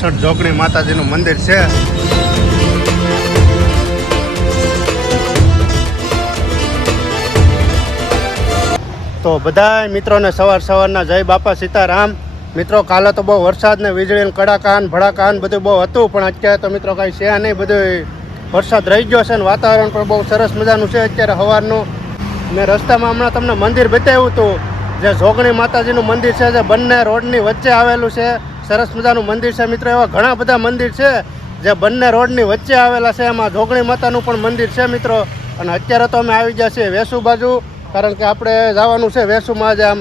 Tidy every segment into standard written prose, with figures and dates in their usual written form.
પાછળ જોગણી માતાજીનું મંદિર છે. તો બધા મિત્રોને સવારના જય બાપા સીતારામ. મિત્રો કાલે તો બહુ વરસાદ ને વીજળી ને કડાકા ને ભડાકા ને બધું બહુ હતું, પણ અત્યારે તો મિત્રો કાંઈ છે નહીં, બધું વરસાદ રહી ગયો છે ને વાતાવરણ પણ બહુ સરસ મજાનું છે અત્યારે સવારનું. મેં રસ્તામાં હમણાં તમને મંદિર બતાવ્યું હતું, જે જોગણી માતાજીનું મંદિર છે, જે બંને રોડની વચ્ચે આવેલું છે. સરસ મજાનું મંદિર છે મિત્રો. એવા ઘણા બધા મંદિર છે જે બંને રોડની વચ્ચે આવેલા છે. એમાં જોગણી માતાનું પણ મંદિર છે મિત્રો. અને અત્યારે તો અમે આવી ગયા છીએ વેસુ બાજુ, કારણ કે આપણે જવાનું છે વેસુમાં. જે આમ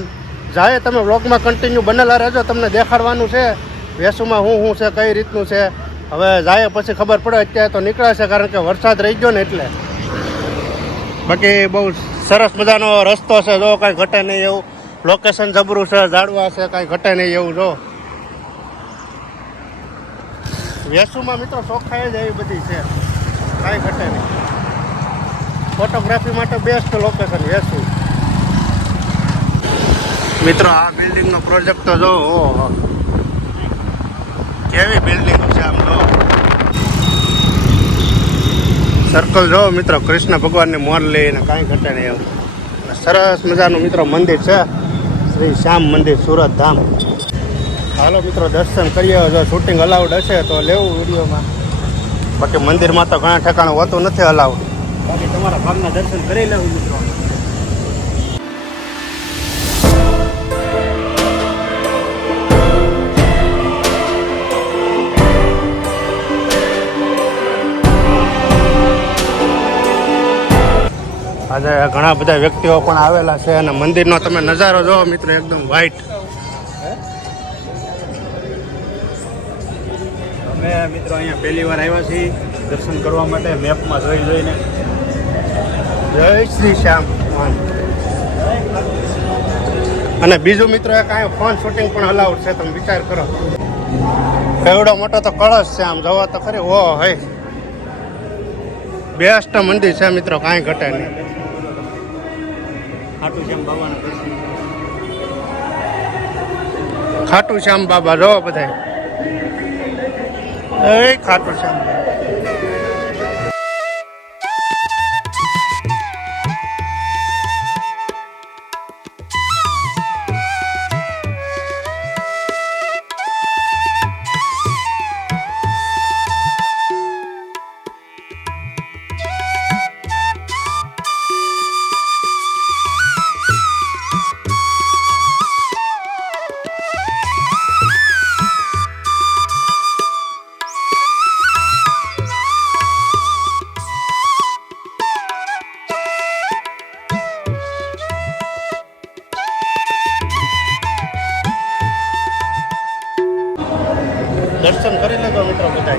જાય તમે વ્લોગમાં કન્ટિન્યુ બનેલા રહેજો, તમને દેખાડવાનું છે વેસુમાં શું છે, કઈ રીતનું છે. હવે જાય પછી ખબર પડે, અત્યારે તો નીકળે છે કારણ કે વરસાદ રહી ગયો ને એટલે. બાકી બહુ સરસ મજાનો રસ્તો છે, જો કાંઈ ઘટે નહીં એવું. લોકેશન જબરું છે, ઝાડવા છે, કાંઈ ઘટે નહીં એવું. જો વેસુમાં મિત્રો ચોખ્ખાઈ જ એવી બધી છે, કાંઈ ઘટે નહીં. ફોટોગ્રાફી માટે બેસ્ટ લોકેશન વેસુ. મિત્રો આ બિલ્ડિંગનો પ્રોજેક્ટ તો જો કેવી બિલ્ડિંગ છે આમ જો. સર્કલ જો મિત્રો, કૃષ્ણ ભગવાનની મોરલી ને કાંઈ ઘટે નહીં એવું. સરસ મજાનું મિત્રો મંદિર છે, શ્રી શ્યામ મંદિર સુરત ધામ. હાલો મિત્રો દર્શન કરીએ. જો શૂટિંગ અલાઉડ હશે તો લેવું વિડીયોમાં, બાકી મંદિરમાં તો ઘણા ઠેકાણે હોતું નથી અલાઉડ. બાકી તમારા ભાગના દર્શન કરી લેવું મિત્રો. આજે ઘણા બધા વ્યક્તિઓ પણ આવેલા છે અને મંદિરનો તમે નજારો જોવો મિત્રો, એકદમ વ્હાઈટ. અમે મિત્રો અહીંયા પહેલી વાર આવ્યા છીએ દર્શન કરવા માટે, મેપમાં જોઈને. જય શ્રી શ્યામ. અને બીજું મિત્રો એક અહીંયા ફોન શૂટિંગ પણ અલાઉડ છે, તમે વિચાર કરો. એવડો મોટો તો કળશ છે, આમ જોવા તો ખરી. ઓ હે બેસ્ટ મંદિર છે મિત્રો, કાંઈ ઘટે નહીં. ખાટુ શ્યામ બાબાના દર્શન. ખાટુ શ્યામ બાબા જો બધા. એ ખાટુ શ્યામ. દર્શન કરી લેજો મિત્રો બધા.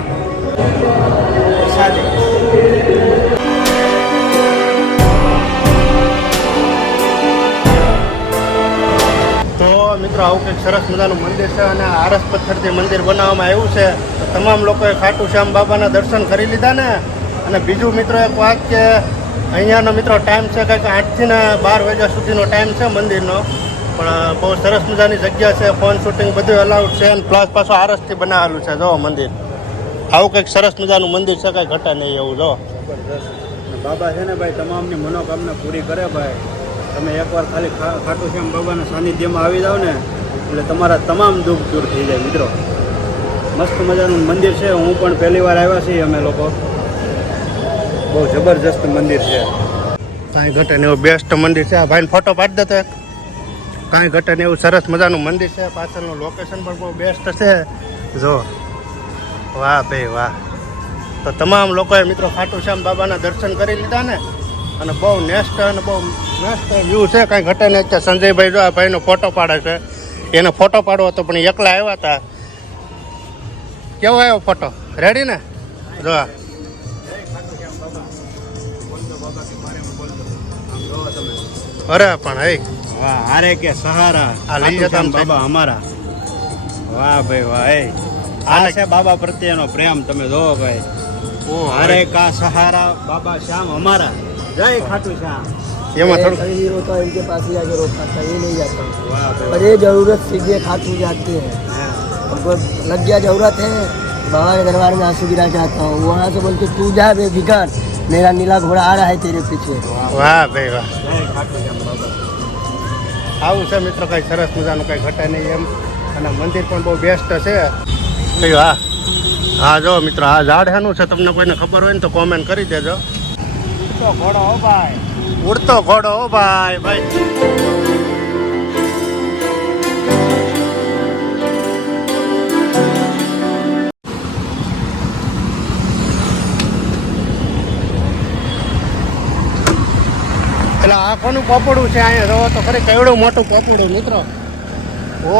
તો મિત્રો આવું કંઈક સરસ મજાનું મંદિર છે અને આરસ પથ્થરથી મંદિર બનાવવામાં આવ્યું છે. તો તમામ લોકોએ ખાટુ શ્યામ બાબાના દર્શન કરી લીધા ને. અને બીજું મિત્રો એક વાત કે અહીંયાનો મિત્રો ટાઈમ છે કંઈક 8 થી 12 વાગ્યા સુધીનો ટાઈમ છે મંદિરનો. પણ બહુ સરસ મજાની જગ્યા છે, ફોન શૂટિંગ બધું અલાઉડ છે. અને પ્લસ પાછું આરસથી બનાવેલું છે જો મંદિર. આવું કંઈક સરસ મજાનું મંદિર છે, કાંઈ ઘટે નહીં એવું. જો બાબા છે ને ભાઈ, તમામની મનોકામના પૂરી કરે ભાઈ. તમે એકવાર ખાલી ખાટુ શ્યામ બાબાના સાનિધ્યમાં આવી જાઓ ને એટલે તમારા તમામ દુઃખ દૂર થઈ જાય મિત્રો. મસ્ત મજાનું મંદિર છે. હું પણ પહેલી વાર આવ્યા છીએ અમે લોકો. બહુ જબરજસ્ત મંદિર છે, કાંઈ ઘટે નહીં એવું બેસ્ટ મંદિર છે. આ ભાઈને ફોટો પાડી દેતો એક. કાંઈ ઘટે નહીં એવું સરસ મજાનું મંદિર છે. પાછળનું લોકેશન પણ બહુ બેસ્ટ છે. જો વાહ ભાઈ વાહ. તો તમામ લોકોએ મિત્રો ખાટુ શ્યામ બાબાના દર્શન કરી લીધા ને. અને બહુ નેક્સ્ટ અને બહુ મસ્ત વ્યૂ છે, કાંઈ ઘટે નહીં. અત્યારે સંજયભાઈ જો આ ભાઈનો ફોટો પાડે છે. એને ફોટો પાડવો હતો પણ એકલા આવ્યા હતા. કેવો આવ્યો ફોટો? રેડી ને? જો અરે પણ હે હારે કે સહારા આ લઈ જતા બાબા અમારા. વાહ ભાઈ વાહ. આ છે બાબા પ્રત્યેનો પ્રેમ, તમે જોવો ભાઈ. હારે કા સહારા બાબા શ્याम हमारा. जय खाटू श्याम. એમાં થોડું कहीं होता इनके पास ही आके रोकता, कहीं नहीं जाता, पर ये जरूरत सीधे खाटू जाते हैं. हमको लग गया जरूरत है, बाबा के दरबार में आंसू गिरा चाहता हूँ। वहाँ से बोलते तू जा बेफिकर, मेरा नीला घोड़ा आ रहा है तेरे पीछे। વાહ ભાઈ વાહ, જય ખાટુ શ્યામ બાબા. આવું છે મિત્રો, કંઈ સરસ મજાનું કંઈ ઘટે નહીં એમ. અને મંદિર પણ બહુ બેસ્ટ છે. ભાઈ વાહ. હા જો મિત્રો, આ ઝાડ શાનું છે તમને કોઈને ખબર હોય ને તો કોમેન્ટ કરી દેજો. તો ઘોડો હો ભાઈ. ઉડતો ઘોડો હો ભાઈ ભાઈ. એટલે આ કોનું પપડું છે અહીંયા જોવો તો ખરી, કેવડું મોટું પપડું મિત્રો.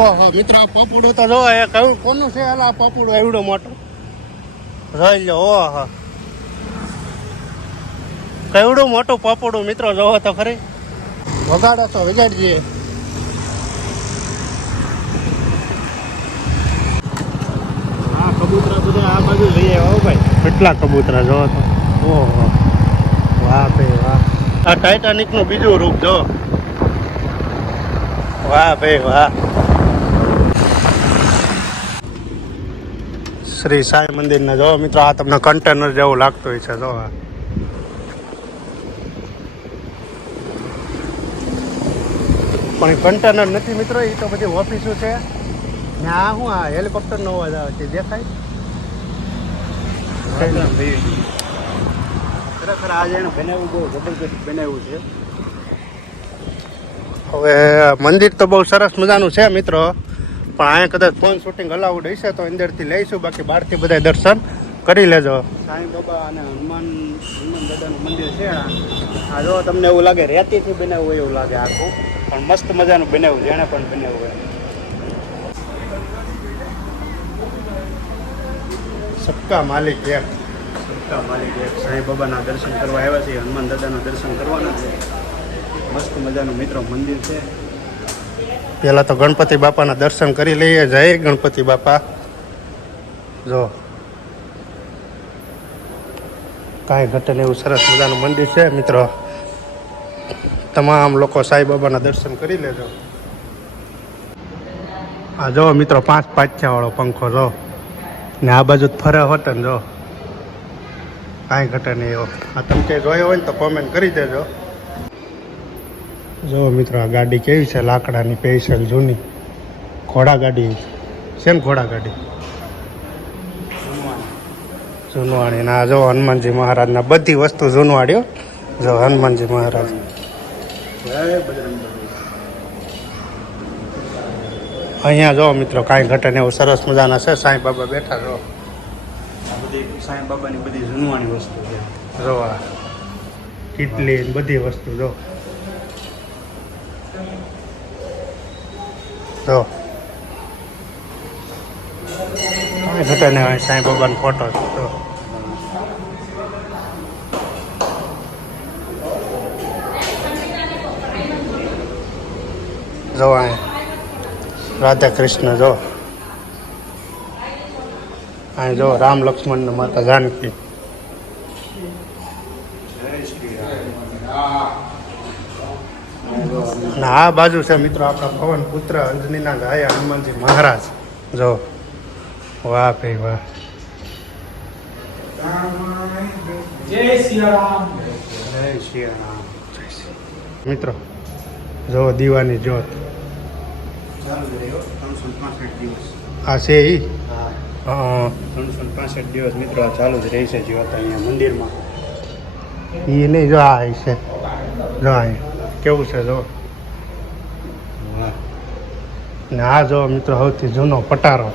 ઓહો મિત્રો, આ પપડું તો જોવો એ કયું કોનું છે. એટલે આ પપડું એવડું મોટું જોઈ લો. ઓહો, કેવડું મોટું પપડું મિત્રો, જોવો તો ખરી. વગાડો તો વગાડજે. હા કબૂતરા બધા આ બાજુ લઈ આવ્યા હો ભાઈ. કેટલા કબૂતરા જોવો તો. ઓહો વાહ ભાઈ વાહ. આ ટાઇટાનિક નું બીજું રૂપ જો. વાહ ભાઈ વાહ. શ્રી સાઈ મંદિર ને જો મિત્રો, આ તમને કન્ટેનર જેવું લાગતું હોય છે જો. પણ કન્ટેનર નથી મિત્રો, એ તો બધી ઓફિસો છે ને. આ શું આ હેલિકોપ્ટર નો અવાજ આવે છે દેખાય. ખરેખર આજે એને બનાવ્યું બહુ જબરદસ્ત બનાવ્યું છે. હવે મંદિર તો બહુ સરસ મજાનું છે મિત્રો, પણ અહીંયા કદાચ ફોન શૂટિંગ અલાઉડ હશે તો અંદરથી લઈશું, બાકી બહારથી બધા દર્શન કરી લેજો. સાંઈ બાબા અને હનુમાન દાદાનું મંદિર છે. આ જો તમને એવું લાગે રેતીથી બનાવ્યું હોય એવું લાગે આખું, પણ મસ્ત મજાનું બનાવ્યું, જેણે પણ બનાવ્યું હોય. સબકા માલિક એક. માલિક એક સાંઈ બાબાના દર્શન કરવા આવ્યા છે, હનુમાન દાદાના દર્શન કરવાના છે. મસ્ત મજાનું મિત્રો મંદિર છે. પહેલાં તો ગણપતિ બાપાના દર્શન કરી લઈએ. જય ગણપતિ બાપા. જો કાંઈ ઘટે નહીં એવું સરસ મજાનું મંદિર છે મિત્રો. તમામ લોકો સાંઈ બાબાના દર્શન કરી લેજો. આ જો મિત્રો, 5 પાછાવાળો પંખો જો, ને આ બાજુ ફરે હોત ને જો. કાંઈ ઘટે નહીં એવો. આ તમે ક્યાંય જોયો હોય ને તો કોમેન્ટ કરી દેજો. જો મિત્રો, આ ગાડી કેવી છે, લાકડાની સ્પેશિયલ જૂની ઘોડા ગાડી છે ને. ઘોડા ગાડી જૂનવાણી. ના જો હનુમાનજી મહારાજના બધી વસ્તુ જૂનવાડીઓ. જો હનુમાનજી મહારાજ. જય બજરંગ બલી. અહીંયા જો મિત્રો, કાંઈ ઘટે ને એવું સરસ મજાના છે. સાંઈ બાબા બેઠા જો. આ બધી સાંઈ બાબાની બધી જૂનવાણી વસ્તુ છે. જો આ કેટલી બધી વસ્તુ જો. જો કાંઈ ઘટે ને સાંઈ બાબાનો ફોટો છે જો. જો અહીંયા રાધા કૃષ્ણ જો. અહીં જો રામ લક્ષ્મણ ને માતા જાનકી. અને આ બાજુ છે મિત્રો આપણા પવન પુત્ર અંજનીના ગાયા હનુમાનજી મહારાજ જો. વાહ ભાઈ વાહ. જય સિયારામ. મિત્રો જો દીવાની જ્યોત. ચાલુ રહ્યો 365 દિવસ. આ છે ઈ. હા 365 દિવસ મિત્રો આ ચાલુ જ રહેશે જ્યોત અહીંયા મંદિરમાં. ઈ નહીં જો, આ ઈ છે જો. અહીં કેવું છે જો. વાહ. ને આ જો મિત્રો સૌથી જૂનો પટારો.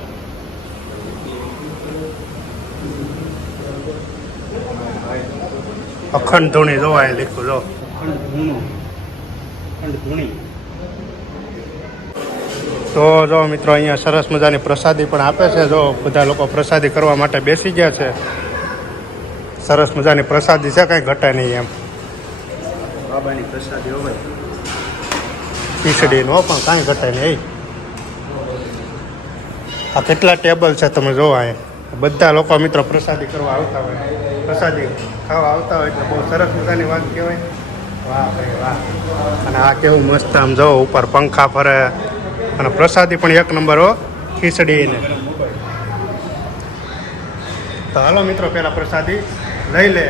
અખંડ ધૂણી જોવાય લીધું જો. અખંડ ધૂણું. અખંડ ધૂણી. તો જો મિત્રો, અહીંયા સરસ મજાની પ્રસાદી પણ આપે છે. જો બધા લોકો પ્રસાદી કરવા માટે બેસી ગયા છે. સરસ મજાની પ્રસાદી છે, કાંઈ ઘટે નહીં એમ. બાબાની પ્રસાદી હોય. ખીચડીનો પણ કાંઈ ઘટે નહીં. આ કેટલા ટેબલ છે તમે જોવો. અહીંયા બધા લોકો મિત્રો પ્રસાદી કરવા આવતા હોય, પ્રસાદી ખાવા આવતા હોય, એટલે બહુ સરસ મજાની વાત કહેવાય. વાહ ભાઈ વાહ. અને આ કેવું મસ્ત આમ જો ઉપર પંખા ફરે, અને પ્રસાદી પણ એક નંબર હો. ખીચડી ને તો હાલો મિત્રો પહેલા પ્રસાદી લઈ લે.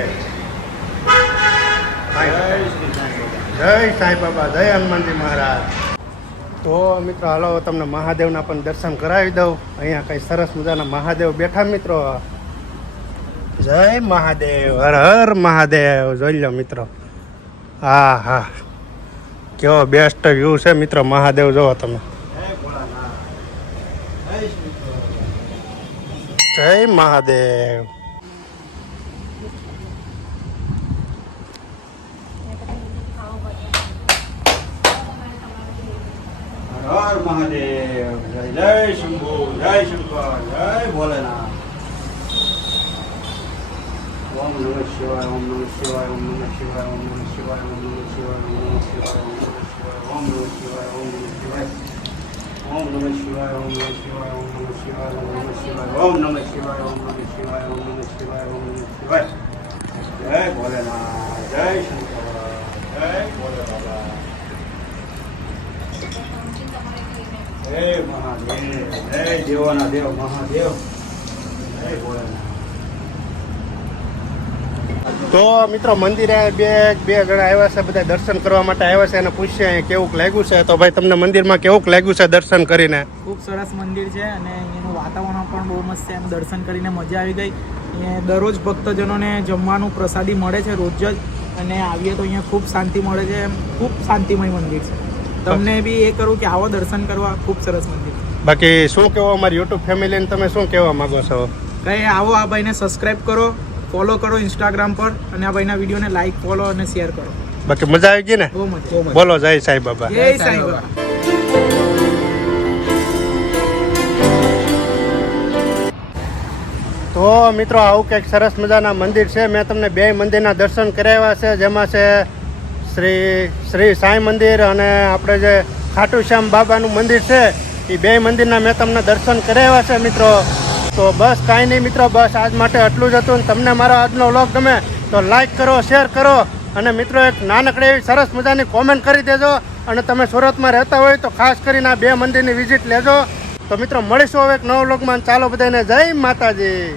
જય સાંઈ બાબા, જય હનુમાનજી મહારાજ. તો મિત્રો હાલો તમને મહાદેવના પણ દર્શન કરાવી દઉં. અહીંયા કઈ સરસ મજાના મહાદેવ બેઠા મિત્રો. જય મહાદેવ, હર હર મહાદેવ. જોઈ લો મિત્રો, હા હા કેવો બેસ્ટ વ્યૂ છે મિત્રો. મહાદેવ જોવો તમે. જય મહાદેવ. હર મહાદેવ. જય જય શંભુ, જય શંકર, જય ભોલેનાથ. ઓમ નમઃ શિવાય, ઓમ નમઃ શિવાય, ઓમ નમઃ શિવાય, ઓમ નમઃ શિવાય, ઓમ નમઃ શિવાય, ઓમ નમઃ શિવાય, ઓમ નમઃ શિવાય, ઓમ નમઃ શિવાય, ઓમ નમઃ શિવાય, ઓમ નમઃ શિવાય, ઓમ નમઃ શિવાય, ઓમ નમઃ શિવાય, ઓમ નમઃ શિવાય, ઓમ નમઃ શિવાય, ઓમ નમઃ શિવાય, ઓમ નમઃ શિવાય. જય ભોલેનાથ, જય શંકર, જય ભોલે બાબા. જય મહાદેવ, જય દેવાના દેવ મહાદેવ, જય ભોલેનાથ. તો મિત્રો મંદિરે બે જણા આવ્યા છે, બધા દર્શન કરવા માટે આવ્યા છે અને પૂછીએ અહીંયા કેવું લાગ્યું છે. તો ભાઈ તમને મંદિરમાં કેવું લાગ્યું છે દર્શન કરીને? ખૂબ સરસ મંદિર છે અને એનું વાતાવરણ પણ બહુ મસ્ત છે. એમ દર્શન કરીને મજા આવી ગઈ. અહીંયા દરરોજ ભક્તજનોને જમવાનું પ્રસાદી મળે છે રોજ જ, અને આવીએ તો અહીંયા ખૂબ શાંતિ મળે છે. એમ ખૂબ શાંતિમય મંદિર છે. તમને બી એ કરું કે આવો દર્શન કરવા. ખૂબ સરસ મંદિર. બાકી શું કહેવો અમારી યુટ્યુબ ફેમિલીને તમે શું કહેવા માંગો છો? કંઈ આવો, આ ભાઈને સબસ્ક્રાઈબ કરો, ફોલો કરો ઇન્સ્ટાગ્રામ પર, અને આ ભાઈના વિડીયોને લાઈક, ફોલો અને શેર કરો. બાકી મજા આવી ગઈ ને? બહુ મજા. બોલો જય સાંઈ બાબા. જય સાંઈ બાબા. તો મિત્રો આવું કંઈક સરસ મજાના મંદિર છે. મેં તમને બે મંદિરના દર્શન કરાવ્યા છે, જેમાં છે શ્રી સાંઈ મંદિર અને આપણે જે ખાટુ શ્યામ બાબાનું મંદિર છે. એ બે મંદિરના મેં તમને દર્શન કરાવ્યા છે મિત્રો. તો બસ કાંઈ નહીં મિત્રો, બસ આજ માટે આટલું જ હતું. તમને મારો આજનો વ્લોગ ગમે તો લાઈક કરો, શેર કરો, અને મિત્રો એક નાનકડી એવી સરસ મજાની કોમેન્ટ કરી દેજો. અને તમે સુરતમાં રહેતા હોય તો ખાસ કરીને આ બે મંદિરની વિઝિટ લેજો. તો મિત્રો મળીશું હવે એક નવો વ્લોગમાં. ચાલો બધાને જય માતાજી.